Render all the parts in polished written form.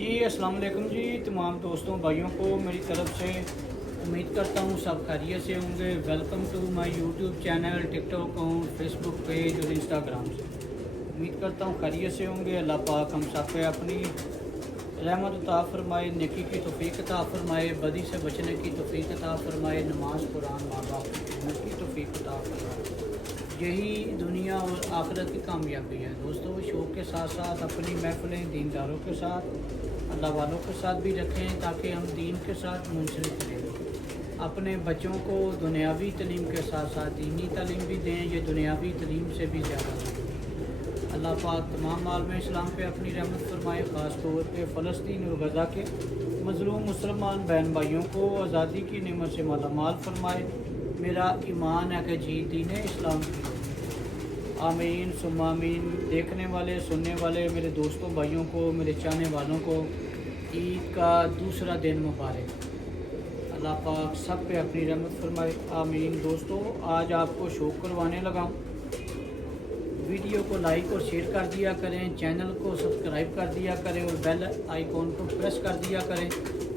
जी अस्सलाम वालेकुम जी, तमाम दोस्तों भाइयों को मेरी तरफ से उम्मीद करता हूँ सब खैरियत से होंगे। Welcome to my YouTube channel, TikTok account, Facebook page और इंस्टाग्राम से। उम्मीद करता हूँ खैरियत से होंगे। अल्लाह पाक हम सब पे अपनी रहमत अता फरमाए, नेकी की तौफीक अता फरमाए, बदी से बचने की तौफीक अता फरमाए, नमाज कुरान माँ बाप की खिदमत की तौफीक अता फरमाए। यही दुनिया और आखिरत की कामयाबी है दोस्तों। शौक़ के साथ साथ अपनी महफिलें दीनदारों के साथ, अल्लाह वालों के साथ भी रखें ताकि हम दीन के साथ मुंसलिक रहें। अपने बच्चों को दुनियावी तलीम के साथ साथ दीनी तालीम भी दें, ये दुनियावी तलीम से भी ज़्यादा ज़रूरी। अल्लाह पाक तमाम आलम इस्लाम पे अपनी रहमत फरमाए, ख़ास तौर पे फ़लस्तीन और गज़ा के मज़लूम मुसलमान बहन भाइयों को आज़ादी की नेमत से मालामाल फरमाए। मेरा ईमान है कि जी दीन इस्लाम की आमीन सुम्मा आमीन। देखने वाले सुनने वाले मेरे दोस्तों भाइयों को, मेरे चाहने वालों को ईद का दूसरा दिन मुबारक। अल्लाह पाक सब पे अपनी रहमत फरमाए, आमीन। दोस्तों आज आपको शौक़ करवाने लगा हूँ। वीडियो को लाइक और शेयर कर दिया करें, चैनल को सब्सक्राइब कर दिया करें और बेल आइकॉन को प्रेस कर दिया करें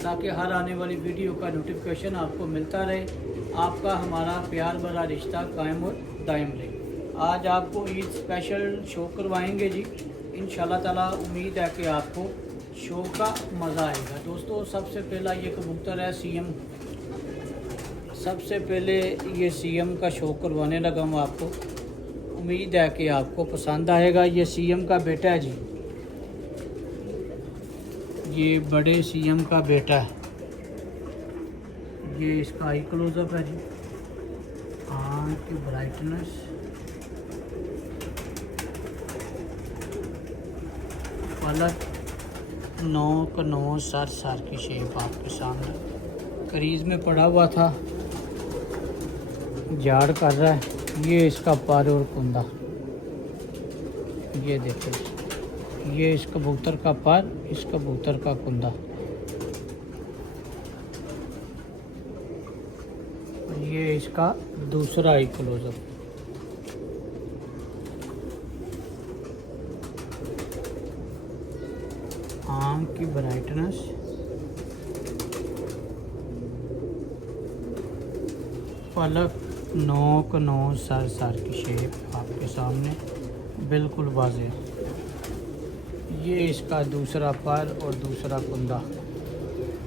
ताकि हर आने वाली वीडियो का नोटिफिकेशन आपको मिलता रहे। आपका हमारा प्यार भरा रिश्ता कायम और दायम रहे। आज आपको ईद स्पेशल शो करवाएंगे जी इंशाल्लाह ताला। उम्मीद है कि आपको शो का मज़ा आएगा। दोस्तों सबसे पहला ये कबूतर है सीएम। सबसे पहले ये सीएम का शो करवाने लगा हूँ आपको। उम्मीद है कि आपको पसंद आएगा। ये सीएम का बेटा है जी, ये बड़े सीएम का बेटा है। ये इसका आई क्लोजअप है जी, आँख की ब्राइटनेस, पलक, नोक नौ सर की शेप आपके सामने। करीज में पड़ा हुआ था, झाड़ कर रहा है। ये इसका पर और कुंदा, ये देखिए, ये इस कबूतर का पर, इस कबूतर का कुंदा। ये इसका दूसरा आई क्लोजअप। आँख की ब्राइटनेस, पलक, नोक नौ सर की शेप आपके सामने बिल्कुल वाज़ेह। ये इसका दूसरा पर और दूसरा कुंदा।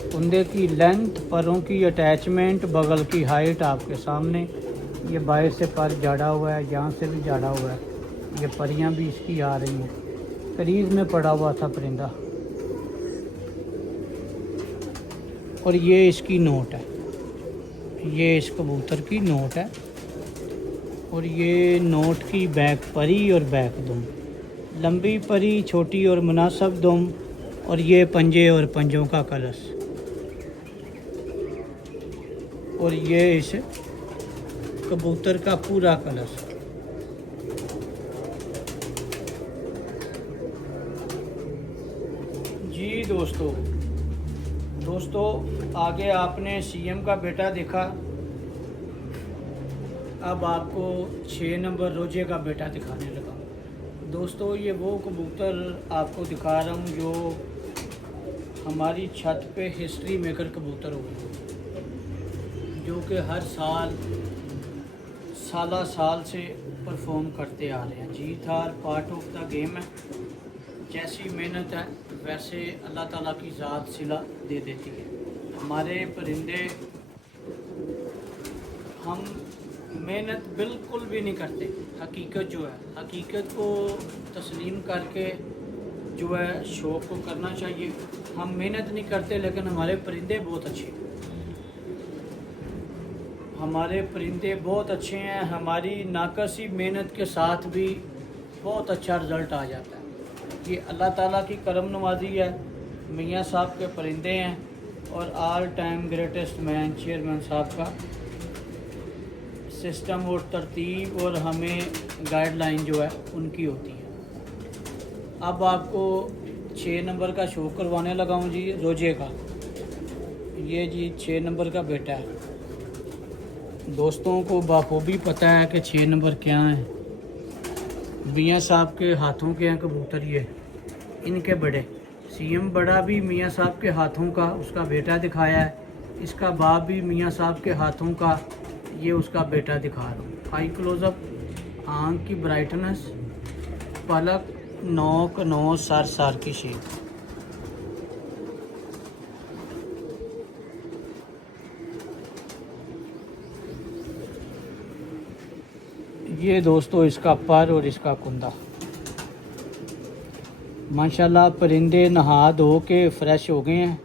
कुंदे की लेंथ, परों की अटैचमेंट, बगल की हाइट आपके सामने। ये बाहर से पर झाड़ा हुआ है, यहाँ से भी झाड़ा हुआ है। ये परियां भी इसकी आ रही हैं। करीज में पड़ा हुआ था परिंदा। और ये इसकी नोट है, ये इस कबूतर की नोट है। और ये नोट की बैक परी और बैक दुम, लंबी परी, छोटी और मुनासिब दुम। और ये पंजे और पंजों का कलश। और ये इस कबूतर का पूरा कलश। जी दोस्तों आगे आपने सीएम का बेटा देखा, अब आपको 6 नंबर रोजे का बेटा दिखाने लगा। दोस्तों ये वो कबूतर आपको दिखा रहा हूँ जो हमारी छत पे हिस्ट्री मेकर कबूतर हुए, जो कि हर साल से परफॉर्म करते आ रहे हैं। जीत हार पार्ट ऑफ द गेम है। जैसी मेहनत है वैसे अल्लाह ताला की ज़ात सिला दे देती है। हमारे परिंदे, हम मेहनत बिल्कुल भी नहीं करते। हकीकत जो है, हकीकत को तस्लीम करके जो है शौक़ को करना चाहिए। हम मेहनत नहीं करते लेकिन हमारे परिंदे बहुत अच्छे हैं। हमारे परिंदे बहुत अच्छे हैं। हमारी नाकसी मेहनत के साथ भी बहुत अच्छा रिज़ल्ट आ जाता है। ये अल्लाह ताला की करम नवाजी है। मियाँ साहब के परिंदे हैं और all time greatest man chairman साहब का सिस्टम और तरतीब और हमें गाइडलाइन जो है उनकी होती है। अब आपको 6 नंबर का शो करवाने लगा हूँ जी रोजे का। ये जी 6 नंबर का बेटा है। दोस्तों को बाखूबी पता है कि 6 नंबर क्या है। मियाँ साहब के हाथों के हैं कबूतर, ये इनके बड़े सीएम बड़ा भी मियाँ साहब के हाथों का, उसका बेटा दिखाया है। इसका बाप भी मियाँ साहब के हाथों का, ये उसका बेटा दिखा रहा हूँ। हाई क्लोजअप, आँख की ब्राइटनेस, पलक, नोक, नोज, सर की शेप। ये दोस्तों इसका पर और इसका कुंदा। माशाल्लाह परिंदे नहा धो के फ्रेश हो गए हैं।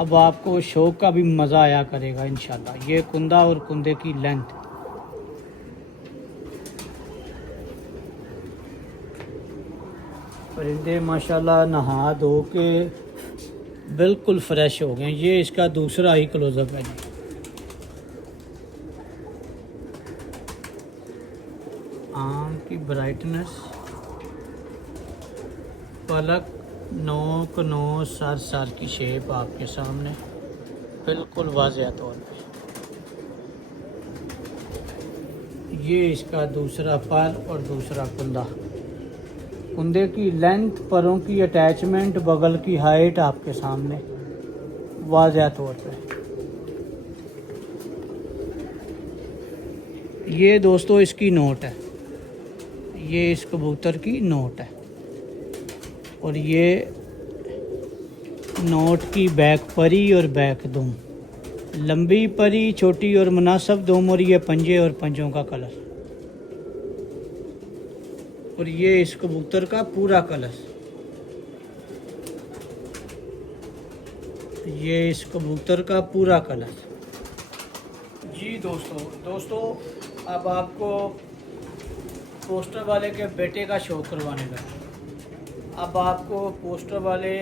अब आपको शौक का भी मज़ा आया करेगा इंशाल्लाह। ये कुंदा और कुंदे की लेंथ, परिंदे माशाल्लाह नहा धो के बिल्कुल फ्रेश हो गए। ये इसका दूसरा ही क्लोजअप है जी। आँख की ब्राइटनेस, पलक, नोक, नोज, सर की शेप आपके सामने बिल्कुल वाज़ेह तौर पे। ये इसका दूसरा पर और दूसरा कुंदा। कुंदे की लेंथ, परों की अटैचमेंट, बगल की हाइट आपके सामने वाज़ेह तौर पे। ये दोस्तों इसकी नोट है, ये इस कबूतर की नोट है। और ये नोट की बैक परी और बैक दुम, लंबी परी, छोटी और मुनासिब दुम, और ये पंजे और पंजों का कलर। और ये इस कबूतर का पूरा कलर। ये इस कबूतर का पूरा कलर। जी दोस्तों अब आपको पोस्टर वाले के बेटे का शो करवाने लगा। अब आपको पोस्टर वाले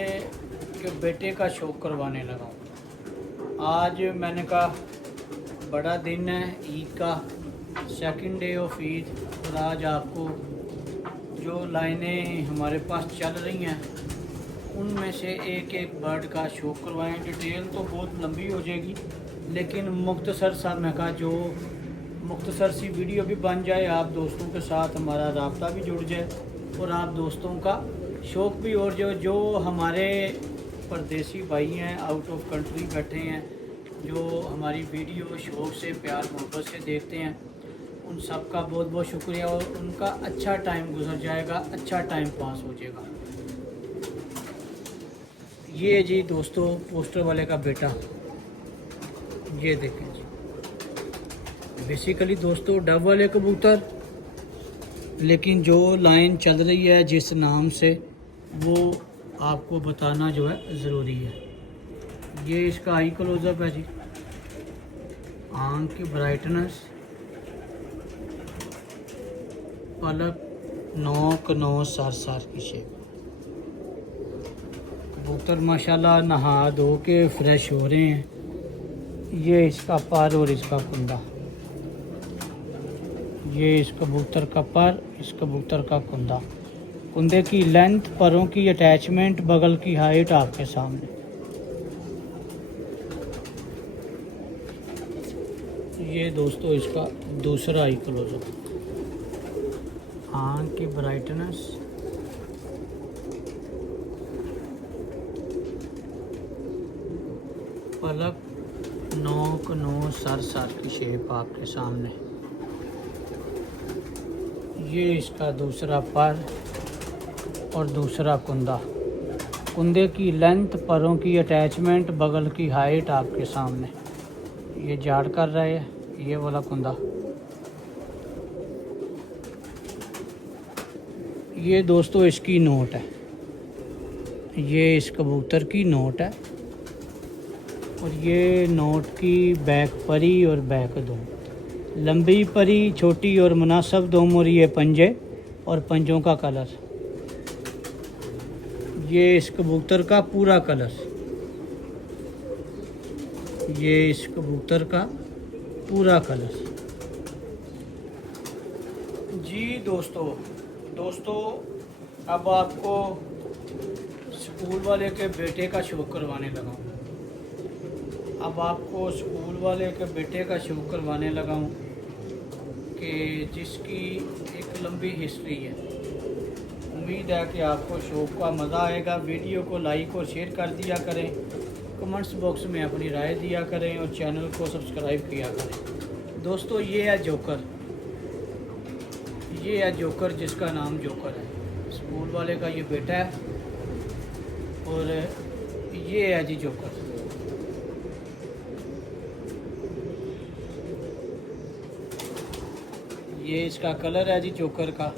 के बेटे का शो करवाने लगा। आज मैंने कहा बड़ा दिन है ईद का, सेकंड डे ऑफ ईद, और आज आपको जो लाइनें हमारे पास चल रही हैं उनमें से एक एक बर्ड का शो करवाएं। डिटेल तो बहुत लंबी हो जाएगी, लेकिन मुख्तसर सा मैं कहा जो मुख्तसर सी वीडियो भी बन जाए, आप दोस्तों के साथ हमारा राब्ता भी जुड़ जाए और आप दोस्तों का शौक़ भी। और जो हमारे परदेसी भाई हैं, आउट ऑफ कंट्री बैठे हैं, जो हमारी वीडियो शौक़ से, प्यार मोहब्बत से देखते हैं, उन सब का बहुत बहुत शुक्रिया। और उनका अच्छा टाइम गुजर जाएगा, अच्छा टाइम पास हो जाएगा। ये जी दोस्तों पोस्टर वाले का बेटा, ये देखें जी। बेसिकली दोस्तों डब वाले कबूतर, लेकिन जो लाइन चल रही है जिस नाम से, वो आपको बताना जो है ज़रूरी है। ये इसका आई क्लोजअप है जी। आँख की ब्राइटनेस, पलक, नोक, नोज, सर की शेप। कबूतर माशाल्लाह नहा धो के फ्रेश हो रहे हैं। ये इसका पर और इसका कुंदा। ये इस कबूतर का पर, इस कबूतर का कुंदा। कुंदे की लेंथ, परों की अटैचमेंट, बगल की हाइट आपके सामने। ये दोस्तों इसका दूसरा आई क्लोजअप। आँख की ब्राइटनेस, पलक, नोक, नोज, सर की शेप आपके सामने। ये इसका दूसरा पर और दूसरा कुंदा। कुंदे की लेंथ, परों की अटैचमेंट, बगल की हाइट आपके सामने। ये झाड़ कर रहे हैं, ये वाला कुंदा। ये दोस्तों इसकी नोट है, ये इस कबूतर की नोट है। और ये नोट की बैक परी और बैक दुम, लंबी परी, छोटी और मुनासिब दुम, और ये पंजे और पंजों का कलर। ये इस कबूतर का पूरा कलर। ये इस कबूतर का पूरा कलर। जी दोस्तों अब आपको स्कूल वाले के बेटे का शो करवाने लगा हूँ। अब आपको स्कूल वाले के बेटे का शो करवाने लगा हूँ कि जिसकी एक लंबी हिस्ट्री है। उम्मीद है कि आपको शौक़ का मज़ा आएगा। वीडियो को लाइक और शेयर कर दिया करें, कमेंट्स बॉक्स में अपनी राय दिया करें और चैनल को सब्सक्राइब किया करें। दोस्तों ये है जोकर, ये है जोकर जिसका नाम जोकर है। स्कूल वाले का ये बेटा है और ये है जी जोकर। ये इसका कलर है जी जोकर का।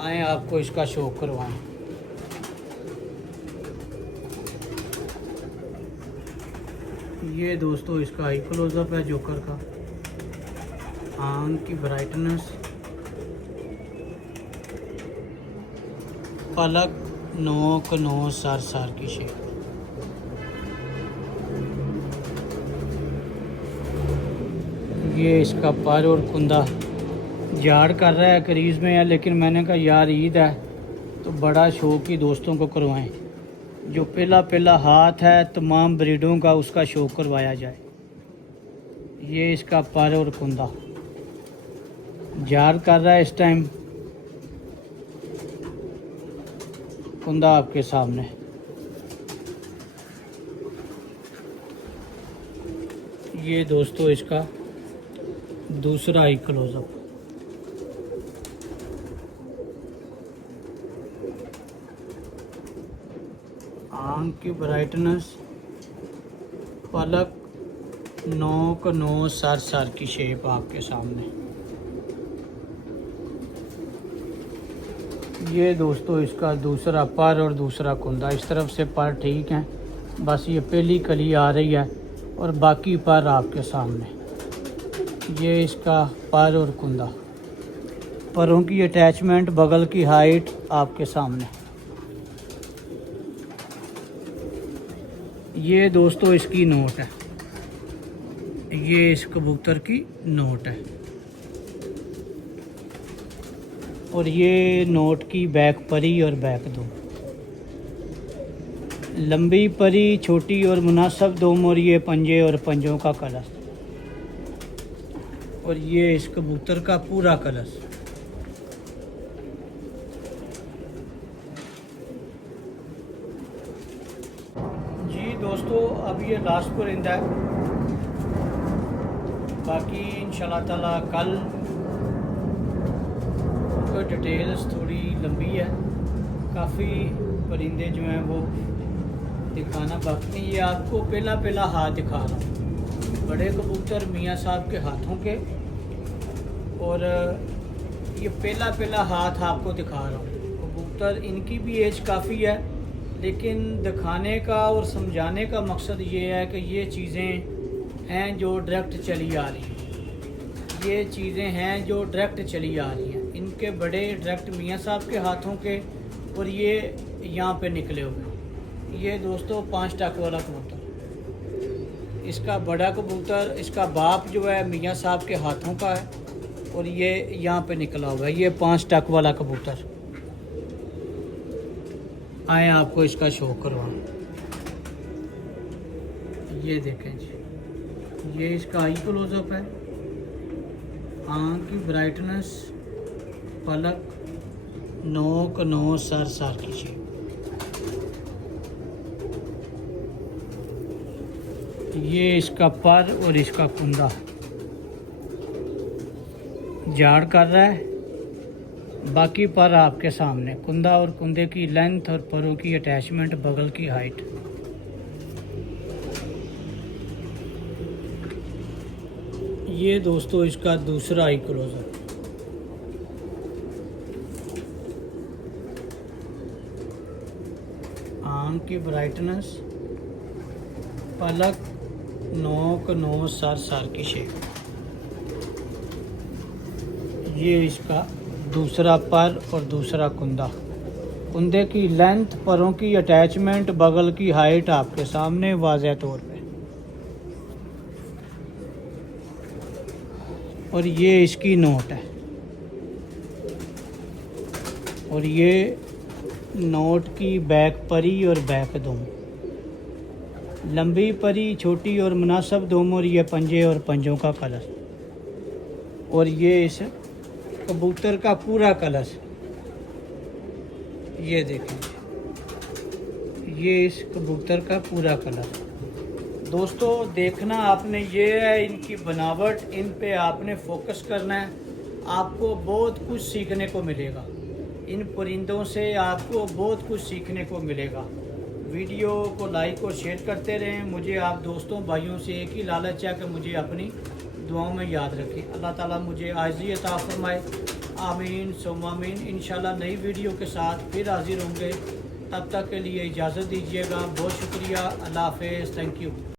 आए आपको इसका शौक करवाएं। ये दोस्तों इसका हाई क्लोजअप है जोकर का। आंख की ब्राइटनेस, पलक, नोक, नोज, सर की शेप। ये इसका पर और कुंदा झाड़ कर रहा है, करीज में है, लेकिन मैंने कहा यार ईद है तो बड़ा शौक ही दोस्तों को करवाएं। जो पहला हाथ है तमाम ब्रीडों का, उसका शौक करवाया जाए। ये इसका पर और कुंदा झाड़ कर रहा है इस टाइम। कुंदा आपके सामने। ये दोस्तों इसका दूसरा ही क्लोजअप। आंख की ब्राइटनेस, पलक, नोक, नोज, सर की शेप आपके सामने। ये दोस्तों इसका दूसरा पर और दूसरा कुंदा। इस तरफ से पर ठीक है, बस ये पहली कली आ रही है और बाकी पर आपके सामने। ये इसका पर और कुंदा, परों की अटैचमेंट, बगल की हाइट आपके सामने। ये दोस्तों इसकी नोट है, ये इस कबूतर की नोट है। और ये नोट की बैक परी और बैक दो, लंबी परी, छोटी और मुनासिब दोम, और ये पंजे और पंजों का कलश। और ये इस कबूतर का पूरा कलश। जी दोस्तों अब ये लास्ट परिंदा है, बाकी इंशाल्लाह ताला कल उनकी डिटेल्स थोड़ी लंबी है, काफ़ी परिंदे जो हैं वो दिखाना बाकी। ये आपको पहला हाथ दिखा रहा हूँ, बड़े कबूतर मियाँ साहब के हाथों के, और ये पहला हाथ आपको दिखा रहा हूँ। कबूतर इनकी भी एज काफ़ी है, लेकिन दिखाने का और समझाने का मकसद ये है कि ये चीज़ें हैं जो डायरेक्ट चली आ रही हैं। ये चीज़ें हैं जो डायरेक्ट चली आ रही हैं। इनके बड़े डायरेक्ट मियाँ साहब के हाथों के, और ये यहाँ पे निकले हुए। ये दोस्तों 5 टक वाला कबूतर, इसका बड़ा कबूतर, इसका बाप जो है मियाँ साहब के हाथों का है, और ये यहाँ पे निकला हुआ है। ये 5 टक वाला कबूतर। आए आपको इसका शो करवाऊं। ये देखें जी, ये इसका आई क्लोजअप है। आँख की ब्राइटनेस, पलक, नोक, नोज, सर की शेप। ये इसका पर और इसका कुंदा झाड़ कर रहा है, बाकी पर आपके सामने। कुंदा और कुंदे की लेंथ और परों की अटैचमेंट, बगल की हाइट। ये दोस्तों इसका दूसरा आई क्लोजअप। आंख की ब्राइटनेस, पलक, नोक, नोज, सर की शेप। ये इसका दूसरा पर और दूसरा कुंदा। कुंदे की लेंथ, परों की अटैचमेंट, बगल की हाइट आपके सामने वाज़ेह तौर पे। और ये इसकी नोट है, और ये नोट की बैक परी और बैक दोम, लंबी परी, छोटी और मुनासिब दोम, और ये पंजे और पंजों का कलर। और ये इस कबूतर का पूरा कलर, ये देखें, ये इस कबूतर का पूरा कलर। दोस्तों देखना आपने ये है इनकी बनावट, इन पे आपने फोकस करना है, आपको बहुत कुछ सीखने को मिलेगा। इन परिंदों से आपको बहुत कुछ सीखने को मिलेगा। वीडियो को लाइक और शेयर करते रहें। मुझे आप दोस्तों भाइयों से एक ही लालच है कि मुझे अपनी दुआओं में याद रखें। अल्लाह ताला मुझे आज़ी अता फरमाए। आमीन सुम्मा आमीन। इंशाल्लाह नई वीडियो के साथ फिर हाजिर होंगे। तब तक के लिए इजाज़त दीजिएगा। बहुत शुक्रिया। अल्लाह हाफ़िज़। Thank you.